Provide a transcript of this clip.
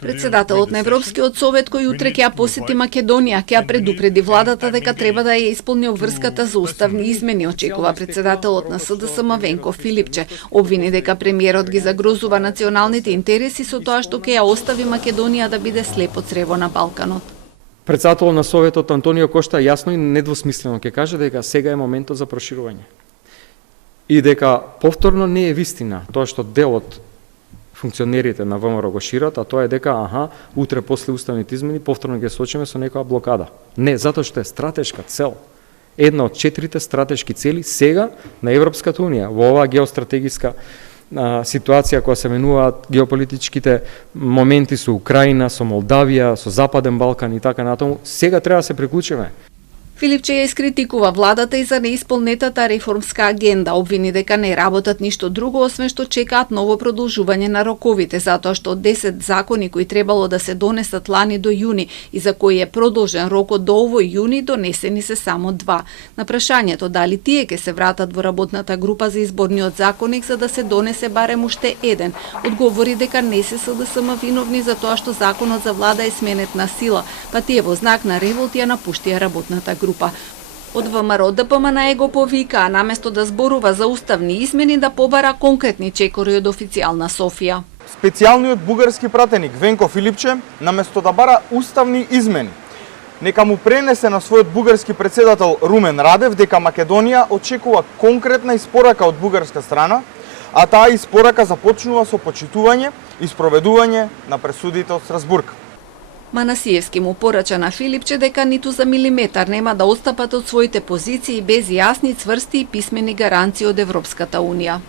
Председателот на Европскиот совет кој утре ќе ја посети Македонија, ќе ја предупреди владата дека треба да ја исполни обврската за уставни измени, очекува председателот на СДСМ Венко Филипче. Обвини дека премиерот ги загрозува националните интереси со тоа што ќе ја остави Македонија да биде слепо црево на Балканот. Председателот на Советот Антонио Кошта јасно и недвосмислено ќе каже дека сега е моментот за проширување. И дека повторно не е вистина тоа што дел од функционерите на ВМРО го шират, а тоа е дека утре после уставните измени повторно ќе се соочиме со некоја блокада. Не, затоа што е стратешка цел. Една од 4 стратешки цели сега на Европската унија во оваа геостратегиска ситуација која се менуваат геополитичките моменти со Украина, со Молдавија, со Западен Балкан и така натаму, сега треба да се приклучиме. Филипче ја искритикува владата и за неисполнетата реформска агенда, обвини дека не работат ништо друго освен што чекаат ново продолжување на роковите, затоа што 10 закони кои требало да се донесат лани до јуни и за кои е продолжен рокот до овој јуни, донесени се само 2. На прашањето дали тие ќе се вратат во работната група за изборниот законник за да се донесе барем уште еден, одговори дека не се СДСМ виновни за тоа што законот за влада е сменет на сила, па тие во знак на револт ја напуштија работната група. Од ВМРО ДПМН го повика, наместо да зборува за уставни измени, да побара конкретни чекори од официјална Софија. Специјалниот бугарски пратеник Венко Филипче, наместо да бара уставни измени, нека му пренесе на својот бугарски председател Румен Радев дека Македонија очекува конкретна испорака од бугарска страна, а таа испорака започнува со почитување и спроведување на пресудите од Страсбург. Манасиевски му порача на Филипче дека ниту за милиметар нема да отстапат од своите позиции без јасни, цврсти и писмени гаранции од Европската унија.